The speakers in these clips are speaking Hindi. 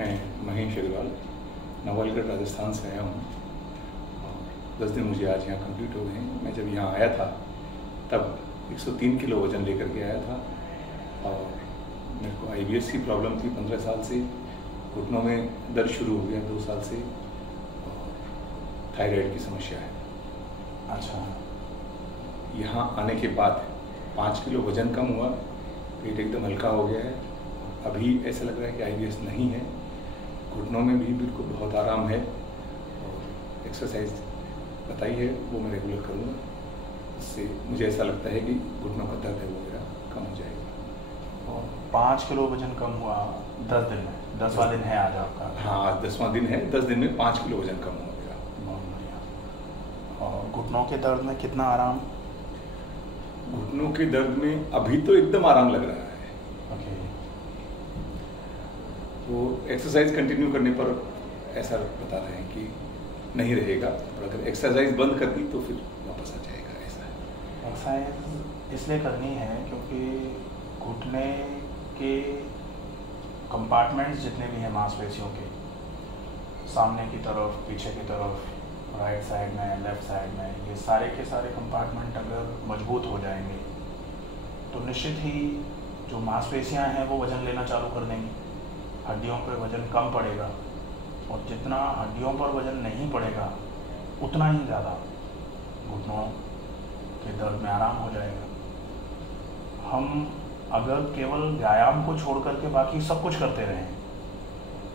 मैं महेश अग्रवाल नवलगढ़ राजस्थान से आया हूँ और 10 दिन मुझे आज यहाँ कंप्लीट हो गए हैं। मैं जब यहाँ आया था तब 103 किलो वज़न लेकर के आया था और मेरे को IBS की प्रॉब्लम थी 15 साल से। घुटनों में दर्द शुरू हो गया 2 साल से और थायराइड की समस्या है। अच्छा, यहाँ आने के बाद 5 किलो वज़न कम हुआ, पेट एकदम हल्का हो गया है। अभी ऐसा लग रहा है कि IBS नहीं है। घुटनों में भी बिल्कुल बहुत आराम है और एक्सरसाइज बताई है वो मैं रेगुलर करूँगा। इससे मुझे ऐसा लगता है कि घुटनों का दर्द है वो मेरा कम हो जाएगा। और 5 किलो वजन कम हुआ 10 दिन में, 10वां दिन है आज आपका? हाँ, आज 10वां दिन है। 10 दिन में 5 किलो वज़न कम हुआ मेरा। बहुत बढ़िया। और घुटनों के दर्द में कितना आराम? घुटनों के दर्द में अभी तो एकदम आराम लग रहा है। ओके। वो एक्सरसाइज कंटिन्यू करने पर ऐसा बता रहे हैं कि नहीं रहेगा और अगर एक्सरसाइज बंद कर दी तो फिर वापस आ जाएगा। ऐसा है। एक्सरसाइज इसलिए करनी है क्योंकि घुटने के कंपार्टमेंट्स जितने भी हैं मांसपेशियों के, सामने की तरफ, पीछे की तरफ, राइट साइड में, लेफ्ट साइड में, ये सारे के सारे कंपार्टमेंट अगर मजबूत हो जाएंगे तो निश्चित ही जो मांसपेशियां हैं वो वज़न लेना चालू कर देंगी, हड्डियों पर वज़न कम पड़ेगा और जितना हड्डियों पर वज़न नहीं पड़ेगा उतना ही ज़्यादा घुटनों के दर्द में आराम हो जाएगा। हम अगर केवल व्यायाम को छोड़ करके बाकी सब कुछ करते रहें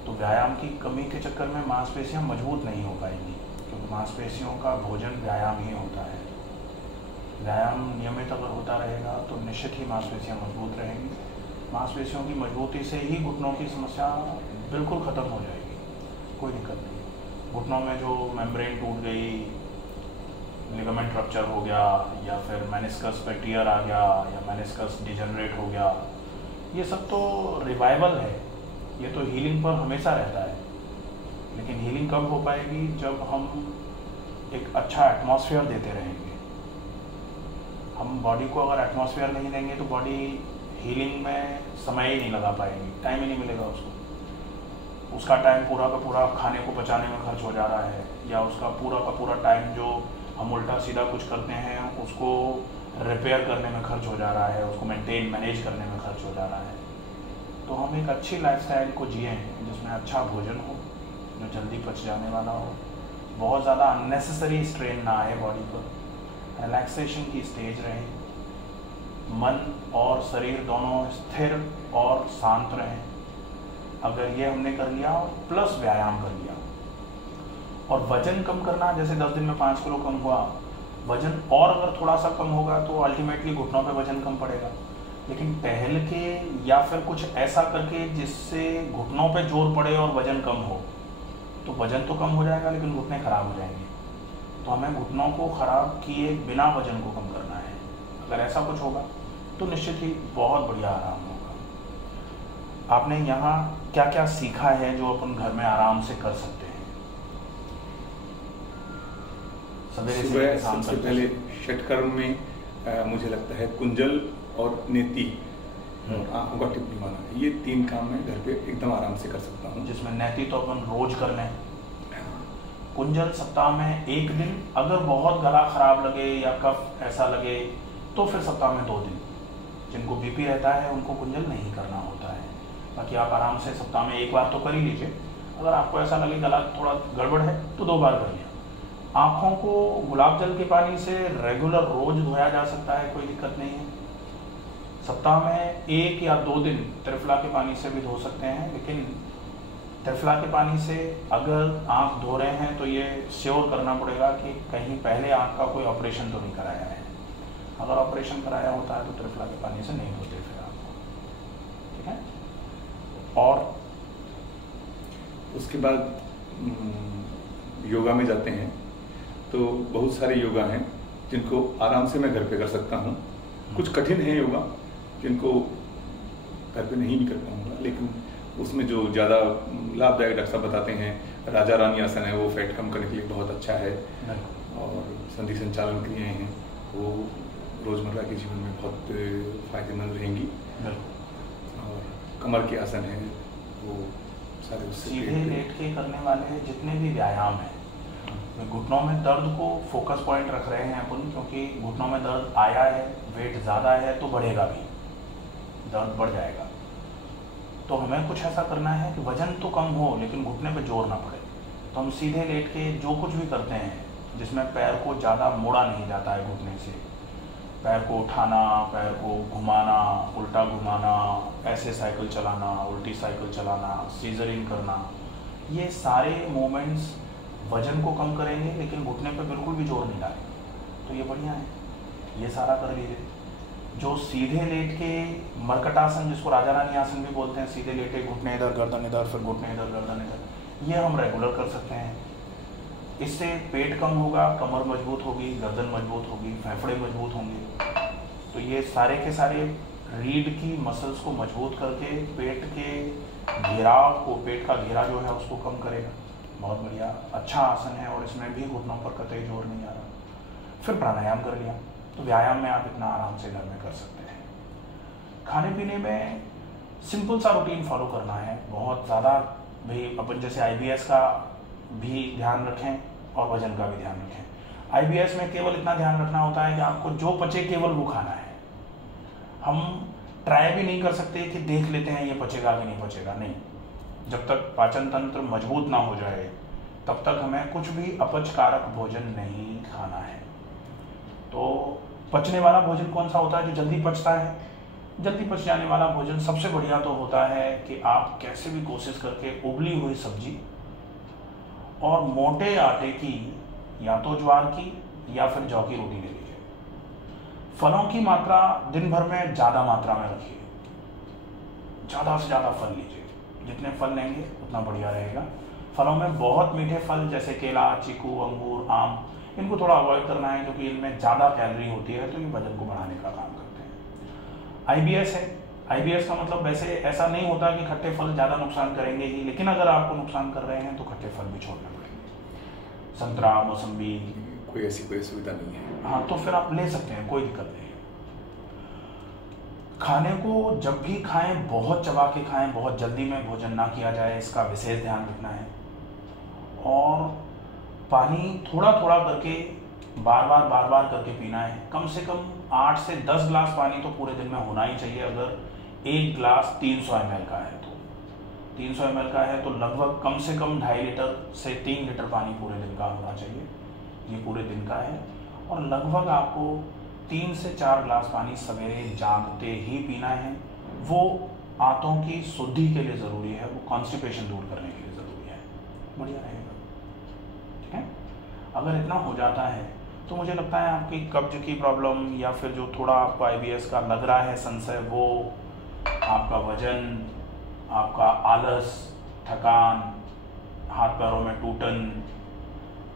तो व्यायाम की कमी के चक्कर में मांसपेशियां मजबूत नहीं हो पाएंगी, क्योंकि मांसपेशियों का भोजन व्यायाम ही होता है। व्यायाम नियमित अगर होता रहेगा तो निश्चित ही मांसपेशियां मजबूत रहेंगी। मांसपेशियों की मजबूती से ही घुटनों की समस्या बिल्कुल ख़त्म हो जाएगी, कोई दिक्कत नहीं। घुटनों में जो मेम्ब्रेन टूट गई, लिगामेंट रप्चर हो गया या फिर मेनिस्कस पे टियर आ गया या मेनिस्कस डिजनरेट हो गया, ये सब तो रिवाइवल है, ये तो हीलिंग पर हमेशा रहता है। लेकिन हीलिंग कब हो पाएगी? जब हम एक अच्छा एटमॉस्फेयर देते रहेंगे। हम बॉडी को अगर एटमॉस्फेयर नहीं देंगे तो बॉडी हीलिंग में समय ही नहीं लगा पाएगी, टाइम ही नहीं मिलेगा उसको। उसका टाइम पूरा का पूरा खाने को पचाने में खर्च हो जा रहा है, या उसका पूरा का पूरा टाइम जो हम उल्टा सीधा कुछ करते हैं उसको रिपेयर करने में खर्च हो जा रहा है, उसको मेंटेन मैनेज करने में खर्च हो जा रहा है। तो हम एक अच्छी लाइफस्टाइल को जिए जिसमें अच्छा भोजन हो, जो जल्दी पच जाने वाला हो, बहुत ज़्यादा अननेसेसरी स्ट्रेन ना आए बॉडी पर, रिलैक्सेशन की स्टेज रहे, मन और शरीर दोनों स्थिर और शांत रहें। अगर ये हमने कर लिया प्लस व्यायाम कर लिया और वजन कम करना, जैसे 10 दिन में 5 किलो कम हुआ, वजन और अगर थोड़ा सा कम होगा तो अल्टीमेटली घुटनों पे वजन कम पड़ेगा। लेकिन टहल के या फिर कुछ ऐसा करके जिससे घुटनों पे जोर पड़े और वजन कम हो, तो वजन तो कम हो जाएगा लेकिन घुटने खराब हो जाएंगे। तो हमें घुटनों को खराब किए बिना वजन को कम करना है। अगर ऐसा कुछ होगा तो निश्चित ही बहुत बढ़िया आराम होगा। आपने यहाँ क्या क्या सीखा है जो अपन घर में आराम से कर सकते हैं? सुबह सबसे पहले षटकर्म में मुझे लगता है कुंजल और नेति और आंखों का टिप निभाना, ये 3 काम मैं घर पे एकदम आराम से कर सकता हूँ। जिसमें नेति तो अपन रोज कर लें, कुंजल सप्ताह में 1 दिन, अगर बहुत गला खराब लगे या कफ ऐसा लगे तो फिर सप्ताह में 2 दिन। जिनको बीपी रहता है उनको कुंजल नहीं करना होता है। बाकी आप आराम से सप्ताह में 1 बार तो कर ही लीजिए। अगर आपको ऐसा लगे गला थोड़ा गड़बड़ है तो 2 बार कर लिया। आँखों को गुलाब जल के पानी से रेगुलर रोज धोया जा सकता है, कोई दिक्कत नहीं है। सप्ताह में 1 या 2 दिन त्रिफला के पानी से भी धो सकते हैं, लेकिन त्रिफला के पानी से अगर आँख धो रहे हैं तो ये श्योर करना पड़ेगा कि कहीं पहले आँख का कोई ऑपरेशन तो नहीं कराया है। अगर ऑपरेशन कराया होता है तो त्रिफला के पानी से नहीं धोते फिर आपको, ठीक है। और उसके बाद योगा में जाते हैं तो बहुत सारे योगा हैं जिनको आराम से मैं घर पे कर सकता हूँ। कुछ कठिन है योगा जिनको घर पे नहीं भी कर पाऊँगा, लेकिन उसमें जो ज़्यादा लाभदायक डॉक्टर साहब बताते हैं, राजा रानी आसन है, वो फैट कम करने के लिए बहुत अच्छा है। और संधि संचालन क्रियाएँ हैं वो रोज़मर्रा के जीवन में बहुत फायदेमंद रहेंगी। और कमर के आसन है वो सारे उससे सीधे लेट के करने वाले जितने भी व्यायाम हैं, घुटनों में दर्द को फोकस पॉइंट रख रहे हैं अपन, क्योंकि घुटनों में दर्द आया है, वेट ज़्यादा है तो बढ़ेगा भी, दर्द बढ़ जाएगा। तो हमें कुछ ऐसा करना है कि वजन तो कम हो लेकिन घुटने पे जोर ना पड़े। तो हम सीधे लेट के जो कुछ भी करते हैं जिसमें पैर को ज़्यादा मोड़ा नहीं जाता है घुटने से, पैर को उठाना, पैर को घुमाना, उल्टा घुमाना, ऐसे साइकिल चलाना, उल्टी साइकिल चलाना, सीजरिंग करना, ये सारे मूवमेंट्स वजन को कम करेंगे लेकिन घुटने पे बिल्कुल भी जोर नहीं डालेंगे। तो ये बढ़िया है, ये सारा कर लीजिए। जो सीधे लेट के मरकटासन, जिसको राजा रानी आसन भी बोलते हैं, सीधे लेटे घुटने इधर गर्दन इधर, फिर घुटने इधर गर्दन इधर, ये हम रेगुलर कर सकते हैं। इससे पेट कम होगा, कमर मजबूत होगी, गर्दन मजबूत होगी, फेफड़े मजबूत होंगे। तो ये सारे के सारे रीढ़ की मसल्स को मजबूत करके पेट के घेराव को, पेट का घेरा जो है उसको कम करेगा। बहुत बढ़िया, अच्छा आसन है और इसमें भी घुटनों पर कतई जोर नहीं आ रहा। फिर प्राणायाम कर लिया, तो व्यायाम में आप इतना आराम से घर में कर सकते हैं। खाने पीने में सिंपल सा रूटीन फॉलो करना है, बहुत ज़्यादा भाई अपन जैसे IBS का भी ध्यान रखें और वजन का भी ध्यान रखें। IBS में केवल इतना ध्यान रखना होता है कि आपको जो पचे केवल वो खाना है। हम ट्राई भी नहीं कर सकते कि देख लेते हैं ये पचेगा कि नहीं पचेगा, नहीं। जब तक पाचन तंत्र मजबूत ना हो जाए तब तक हमें कुछ भी अपचकारक भोजन नहीं खाना है। तो पचने वाला भोजन कौन सा होता है? जो जल्दी पचता है। जल्दी पच जाने वाला भोजन सबसे बढ़िया तो होता है कि आप कैसे भी कोशिश करके उबली हुई सब्जी और मोटे आटे की, या तो ज्वार की या फिर जौ की रोटी ले लीजिए। फलों की मात्रा दिन भर में ज़्यादा मात्रा में रखिए, ज़्यादा से ज़्यादा फल लीजिए, जितने फल लेंगे उतना बढ़िया रहेगा। फलों में बहुत मीठे फल जैसे केला, चीकू, अंगूर, आम, इनको थोड़ा अवॉइड करना है क्योंकि इनमें ज़्यादा कैलोरी होती है, तो ये वजन को बढ़ाने का काम करते हैं। IBS है, IBS का मतलब वैसे ऐसा नहीं होता कि खट्टे फल ज़्यादा नुकसान करेंगे ही, लेकिन अगर आपको नुकसान कर रहे हैं तो खट्टे फल भी छोड़ने पड़ेंगे। संतरा, मौसम्बी, कोई ऐसी कोई सुविधा नहीं है। हाँ, तो फिर आप ले सकते हैं, कोई दिक्कत नहीं है। खाने को जब भी खाएं बहुत चबा के खाएं, बहुत जल्दी में भोजन ना किया जाए, इसका विशेष ध्यान रखना है। और पानी थोड़ा थोड़ा करके बार बार करके पीना है। कम से कम 8 से 10 गिलास पानी तो पूरे दिन में होना ही चाहिए। अगर एक गिलास 300 ml का है तो 300 ml का है तो लगभग कम से कम 2.5 लीटर से 3 लीटर पानी पूरे दिन का होना चाहिए। ये पूरे दिन का है। और लगभग आपको 3 से 4 गिलास पानी सवेरे जागते ही पीना है। वो आंतों की शुद्धि के लिए ज़रूरी है, वो कॉन्स्टिपेशन दूर करने के लिए ज़रूरी है। बढ़िया रहेगा, ठीक है। अगर इतना हो जाता है तो मुझे लगता है आपकी कब्ज की प्रॉब्लम या फिर जो थोड़ा आपको IBS का लग रहा है संशय, वो आपका वजन, आपका आलस, थकान, हाथ पैरों में टूटन,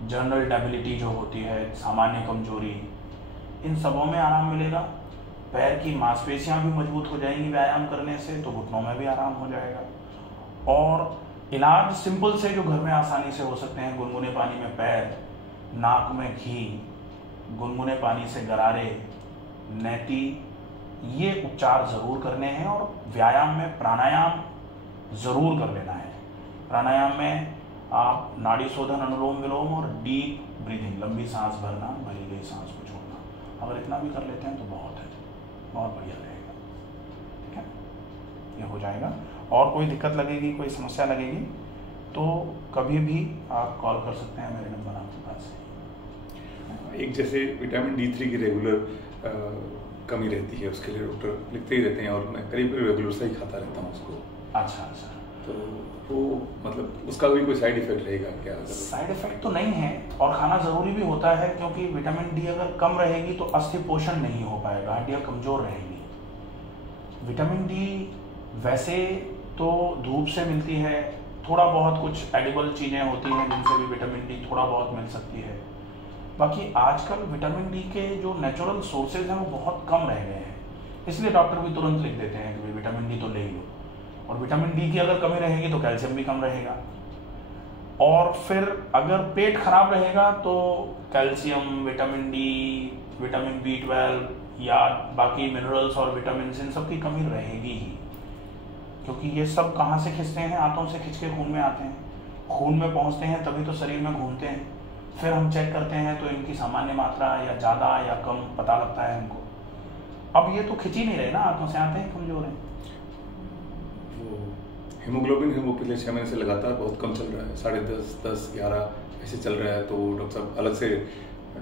जनरल डेबिलिटी जो होती है, सामान्य कमजोरी, इन सबों में आराम मिलेगा। पैर की मांसपेशियां भी मजबूत हो जाएंगी व्यायाम करने से, तो घुटनों में भी आराम हो जाएगा। और इलाज सिंपल से जो घर में आसानी से हो सकते हैं, गुनगुने पानी में पैर, नाक में घी, गुनगुने पानी से गरारे, नैती, ये उपचार ज़रूर करने हैं। और व्यायाम में प्राणायाम ज़रूर कर लेना है। प्राणायाम में आप नाड़ी शोधन, अनुलोम विलोम और डीप ब्रीदिंग, लंबी सांस भरना, भरी गई सांस को छोड़ना, अगर इतना भी कर लेते हैं तो बहुत है, बहुत बढ़िया रहेगा, ठीक है। ये हो जाएगा। और कोई दिक्कत लगेगी, कोई समस्या लगेगी तो कभी भी आप कॉल कर सकते हैं, मेरे नंबर आपके पास है। एक जैसे विटामिन D3 की रेगुलर कमी रहती है, उसके लिए डॉक्टर लिखते ही रहते हैं और मैं करीब रेगुलर से ही खाता रहता हूँ उसको। अच्छा, तो वो मतलब उसका भी कोई साइड इफेक्ट रहेगा क्या? साइड इफेक्ट तो नहीं है, और खाना ज़रूरी भी होता है क्योंकि विटामिन D अगर कम रहेगी तो अस्थि पोषण नहीं हो पाएगा, हड्डियाँ कमज़ोर रहेंगी। विटामिन D वैसे तो धूप से मिलती है, थोड़ा बहुत कुछ एडिबल चीज़ें होती हैं जिनसे भी विटामिन D थोड़ा बहुत मिल सकती है। बाकी आजकल विटामिन D के जो नेचुरल सोर्सेज हैं वो बहुत कम रह गए हैं, इसलिए डॉक्टर भी तुरंत लिख देते हैं कि विटामिन D तो ले ही लो। और विटामिन D की अगर कमी रहेगी तो कैल्शियम भी कम रहेगा। और फिर अगर पेट खराब रहेगा तो calcium, vitamin D, vitamin B12 या बाकी मिनरल्स और विटामिन इन सब की कमी रहेगी ही। क्योंकि ये सब कहाँ से खिंचते हैं, आंतों से खिंच के खून में आते हैं, खून में पहुँचते हैं तभी तो शरीर में घूमते हैं, फिर हम चेक करते हैं तो इनकी सामान्य मात्रा या ज़्यादा या कम पता लगता है हमको। अब ये तो खिंच ही नहीं रहे ना, आंतों से आते हैं कमजोर हैं। वो हीमोग्लोबिन है वो पिछले 6 महीने से लगातार बहुत कम चल रहा है, 10.5, 10, 11 ऐसे चल रहा है। तो डॉक्टर साहब अलग से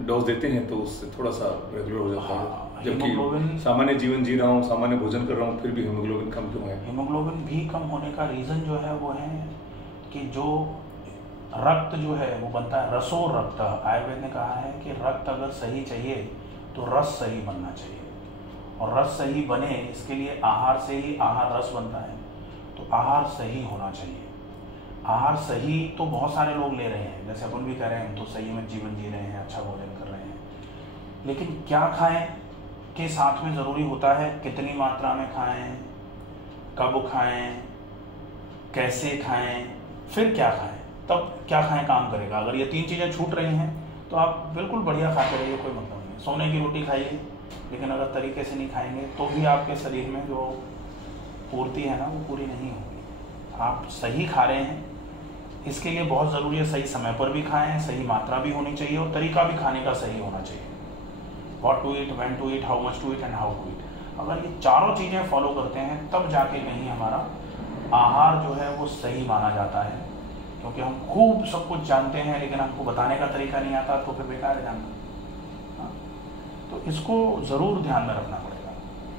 डोज देते हैं तो उससे थोड़ा सा रेगुलर हो जाता है। जबकि सामान्य जीवन जी रहा हूँ, सामान्य भोजन कर रहा हूँ, फिर भी हीमोग्लोबिन कम क्यों है? हीमोग्लोबिन भी कम होने का रीज़न जो है वो है कि जो रक्त जो है वो बनता है रसो रक्त। आयुर्वेद ने कहा है कि रक्त अगर सही चाहिए तो रस सही बनना चाहिए, और रस सही बने इसके लिए आहार से ही आहार रस बनता है। तो आहार सही होना चाहिए। आहार सही तो बहुत सारे लोग ले रहे हैं, जैसे अपन भी कह रहे हैं हम तो सही में जीवन जी रहे हैं, अच्छा भोजन कर रहे हैं, लेकिन क्या खाएं के साथ में ज़रूरी होता है कितनी मात्रा में खाएं, कब खाएं, कैसे खाएं, फिर क्या खाएं, तब क्या खाएं काम करेगा। अगर ये 3 चीज़ें छूट रही हैं तो आप बिल्कुल बढ़िया खाते रहिए, कोई मतलब नहीं। सोने की रोटी खाइए, लेकिन अगर तरीके से नहीं खाएंगे तो भी आपके शरीर में जो पूर्ति है ना वो पूरी नहीं होगी। आप सही खा रहे हैं, इसके लिए बहुत ज़रूरी है सही समय पर भी खाएं, सही मात्रा भी होनी चाहिए, और तरीका भी खाने का सही होना चाहिए। What to eat, when to eat, how much to eat and how to eat. अगर ये चारों चीज़ें फॉलो करते हैं तब जाके कहीं हमारा आहार जो है वो सही माना जाता है। क्योंकि हम खूब सब कुछ जानते हैं लेकिन हमको बताने का तरीका नहीं आता तो फिर बेकार है जानना। हाँ? तो इसको ज़रूर ध्यान में रखना पड़ेगा।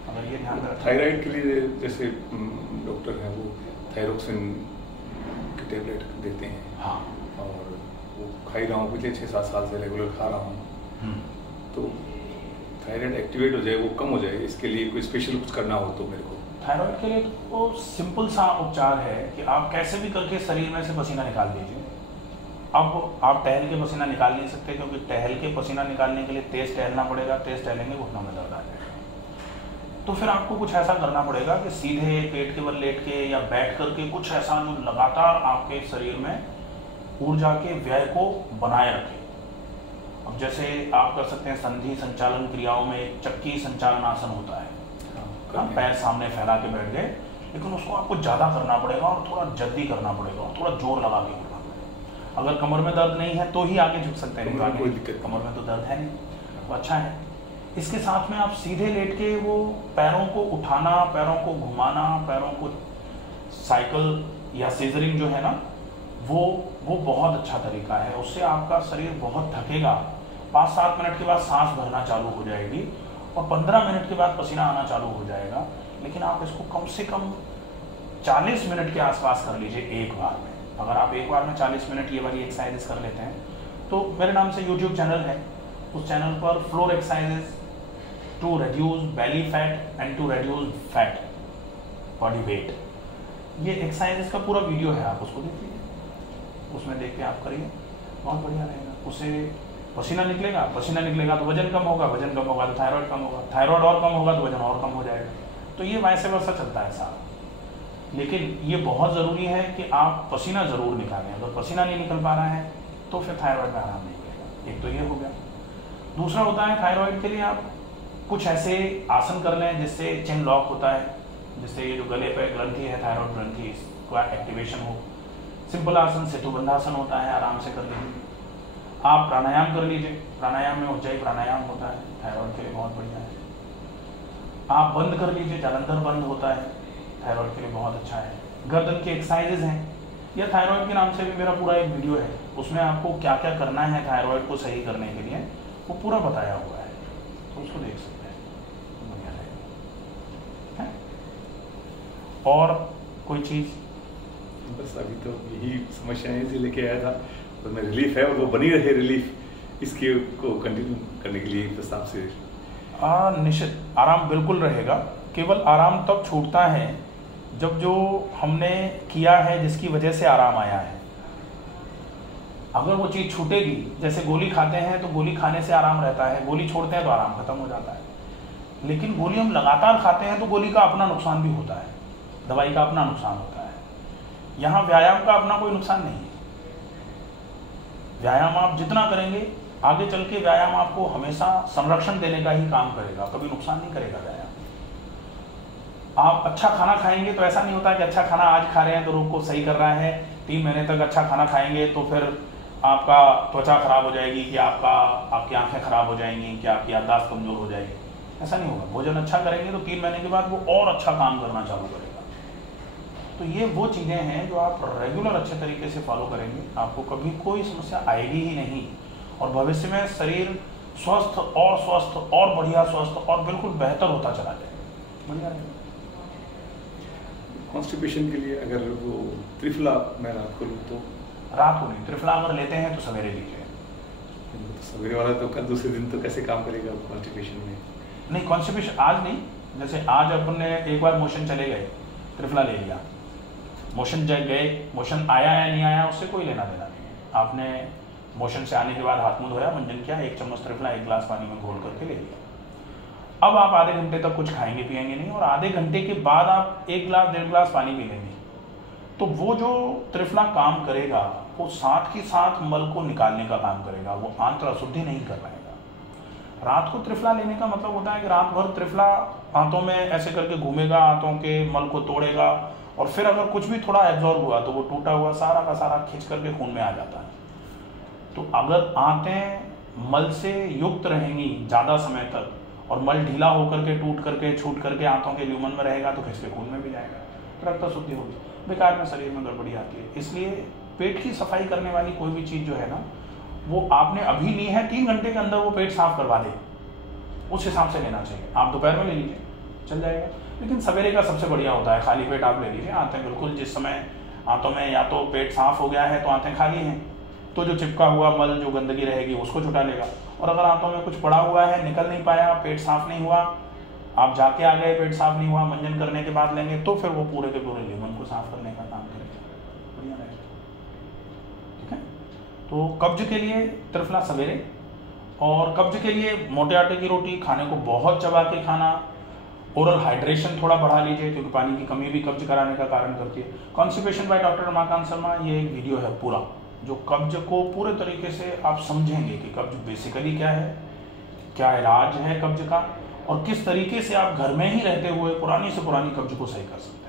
अगर ये ध्यान में थायराइड के लिए जैसे डॉक्टर हैं वो थायरोक्सिन की टेबलेट देते हैं। हाँ, और वो खा ही रहा हूँ, पिछले 6-7 साल से रेगुलर खा रहा हूँ। तो थायराइड एक्टिवेट हो जाए, वो कम हो जाए, इसके लिए कोई स्पेशल कुछ करना हो तो मेरे को? थायराइड के लिए वो सिंपल सा उपचार है कि आप कैसे भी करके शरीर में से पसीना निकाल दीजिए। अब आप टहल के पसीना निकाल नहीं सकते, क्योंकि टहल के पसीना निकालने के लिए तेज टहलना पड़ेगा, तेज टहलेंगे घुटनों में दर्द आ जाएगा। तो फिर आपको कुछ ऐसा करना पड़ेगा कि सीधे पेट के बल लेट के या बैठ करके कुछ ऐसा जो लगातार आपके शरीर में ऊर्जा के व्यय को बनाए रखे। अब जैसे आप कर सकते हैं संधि संचालन क्रियाओं में एक चक्की संचालन आसन होता है। पैर सामने फैला के बैठ गए, लेकिन उसको आपको ज़्यादा करना पड़ेगा और थोड़ा जल्दी करना पड़ेगा और थोड़ा जोर लगा के करना पड़ेगा। अगर कमर में दर्द नहीं है तो ही आगे झुक सकते हैं, नहीं कोई दिक्कत, कमर में तो दर्द है नहीं, वो अच्छा है। इसके साथ में आप सीधे लेट के वो पैरों को उठाना, पैरों को घुमाना, पैरों को साइकिल या सीजरिंग जो है ना वो बहुत अच्छा तरीका है। उससे आपका शरीर बहुत थकेगा। 5-7 मिनट के बाद सांस भरना चालू हो जाएगी और 15 मिनट के बाद पसीना आना चालू हो जाएगा। लेकिन आप इसको कम से कम 40 मिनट के आसपास कर लीजिए एक बार में। अगर आप एक बार में 40 मिनट ये वाली एक्सरसाइजेस कर लेते हैं तो मेरे नाम से यूट्यूब चैनल है, उस चैनल पर floor exercises to reduce belly fat and to reduce fat body weight, ये एक्सरसाइजेस का पूरा वीडियो है, आप उसको देख लीजिए, उसमें देख के आप करिए, बहुत बढ़िया रहेगा। उससे पसीना निकलेगा, पसीना निकलेगा तो वजन कम होगा, वजन कम होगा तो थायराइड कम होगा, थायराइड और कम होगा तो वजन और कम हो जाएगा। तो ये वैसे वैसा चलता है सारा। लेकिन ये बहुत ज़रूरी है कि आप पसीना ज़रूर निकालें। अगर पसीना नहीं निकल पा रहा है तो फिर थायराइड में आराम नहीं मिलेगा। एक तो ये हो गया। दूसरा होता है थायराइड के लिए आप कुछ ऐसे आसन कर लें जिससे चेन लॉक होता है, जिससे ये जो गले पे ग्रंथि है थायराइड ग्रंथि, इसका एक्टिवेशन हो। सिंपल आसन सेतुबंधासन होता है, आराम से कर लीजिए। आप प्राणायाम कर लीजिए, प्राणायाम में उज्जयी प्राणायाम होता है, थायराइड के लिए बहुत बढ़िया है। आप बंद कर लीजिए, जालंधर बंद होता है, थायराइड के लिए बहुत अच्छा है। गर्दन के एक्सरसाइजेज हैं, या थायराइड के नाम से भी मेरा पूरा एक वीडियो है, उसमें आपको क्या क्या करना है थायराइड को सही करने के लिए वो पूरा बताया हुआ है, तो उसको देख सकते हैं, बढ़िया रहेगा। और कोई चीज़? बस अभी तो यही समस्याएं से लेके आया था, तो मैं रिलीफ है और वो बनी रहे रिलीफ, इसके को कंटिन्यू करने के लिए प्रस्ताव से निश्चित आराम बिल्कुल रहेगा। केवल आराम तब छूटता है जब जो हमने किया है जिसकी वजह से आराम आया है, अगर वो चीज़ छूटेगी, जैसे गोली खाते हैं तो गोली खाने से आराम रहता है, गोली छोड़ते हैं तो आराम खत्म हो जाता है। लेकिन गोली हम लगातार खाते हैं तो गोली का अपना नुकसान भी होता है, दवाई का अपना नुकसान होता है। यहाँ व्यायाम का अपना कोई नुकसान नहीं है। व्यायाम आप जितना करेंगे आगे चल के व्यायाम आपको हमेशा संरक्षण देने का ही काम करेगा, कभी नुकसान नहीं करेगा व्यायाम। आप अच्छा खाना खाएंगे तो ऐसा नहीं होता कि अच्छा खाना आज खा रहे हैं तो रोग को सही कर रहा है, 3 महीने तक अच्छा खाना खाएंगे तो फिर आपका त्वचा खराब हो जाएगी, कि आपकी आंखें खराब हो जाएंगी, कि आपकी याददाश्त कमजोर हो जाएगी। ऐसा नहीं होगा। भोजन अच्छा करेंगे तो 3 महीने के बाद वो और अच्छा काम करना चालू करेगा। तो ये वो चीज़ें हैं जो आप रेगुलर अच्छे तरीके से फॉलो करेंगे, आपको कभी कोई समस्या आएगी ही नहीं, और भविष्य में शरीर स्वस्थ और बढ़िया स्वस्थ और बिल्कुल बेहतर होता चला जाएगा। बढ़िया रहेगा। कॉन्स्टिपेशन के लिए अगर वो त्रिफला मैं रात को लूँ तो? रात को नहीं, त्रिफला अगर लेते हैं तो सवेरे लीजिए। तो सवेरे वाला तो कल दूसरे दिन तो कैसे काम करेगा कॉन्स्टिपेशन में? नहीं, कॉन्स्टिपेशन आज नहीं, जैसे आज अपन ने एक बार मोशन चले गए, त्रिफला ले लिया, मोशन जग गए, मोशन आया या नहीं आया उससे कोई लेना देना नहीं है। आपने मोशन से आने के बाद हाथ मुंह धोया, मंजन किया, 1 चम्मच त्रिफला 1 गिलास पानी में घोल करके ले लिया। अब आप आधे घंटे तक कुछ खाएंगे पिएंगे नहीं, और आधे घंटे के बाद आप 1 गिलास 1.5 गिलास पानी पी लेंगे, तो वो जो त्रिफला काम करेगा वो साथ ही साथ मल को निकालने का काम करेगा, वो आंत्र अशुद्धि नहीं कर पाएगा। रात को त्रिफला लेने का मतलब होता है कि रात भर त्रिफला आंतों में ऐसे करके घूमेगा, आंतों के मल को तोड़ेगा, और फिर अगर कुछ भी थोड़ा एब्जॉर्ब हुआ तो वो टूटा हुआ सारा का सारा खींच करके खून में आ जाता है। तो अगर आंतें मल से युक्त रहेंगी ज़्यादा समय तक, और मल ढीला होकर के टूट करके छूट करके आंतों के ल्यूमन में रहेगा तो खिंच के खून में भी जाएगा, रक्त अशुद्धि होगी, बेकार में शरीर में गड़बड़ी आती है। इसलिए पेट की सफाई करने वाली कोई भी चीज़ जो है ना, वो आपने अभी ली है, 3 घंटे के अंदर वो पेट साफ करवा दे, उस हिसाब से लेना चाहिए। आप दोपहर में ले लीजिए, चल जाएगा, लेकिन सवेरे का सबसे बढ़िया होता है। खाली पेट आप ले लीजिए, आंतें बिल्कुल, जिस समय आंतों में या तो पेट साफ हो गया है तो आंतें खाली हैं, तो जो चिपका हुआ मल, जो गंदगी रहेगी उसको छुटा लेगा, और अगर आंतों में कुछ पड़ा हुआ है, निकल नहीं पाया, पेट साफ नहीं हुआ, आप जाके आ गए, पेट साफ नहीं हुआ, मंजन करने के बाद लेंगे, तो फिर वो पूरे के पूरे ल्यूमन को साफ करने का काम करेगा, बढ़िया रहेगा। ठीक है, तो कब्ज के लिए त्रिफला सवेरे, और कब्ज के लिए मोटे आटे की रोटी, खाने को बहुत चबा के खाना, ओरल हाइड्रेशन थोड़ा बढ़ा लीजिए, क्योंकि पानी की कमी भी कब्ज कराने का कारण करती है। Constipation by doctor Ramakant Sharma, ये एक वीडियो है पूरा, जो कब्ज को पूरे तरीके से आप समझेंगे कि कब्ज बेसिकली क्या है, क्या इलाज है कब्ज का, और किस तरीके से आप घर में ही रहते हुए पुरानी से पुरानी कब्ज को सही कर सकते हैं।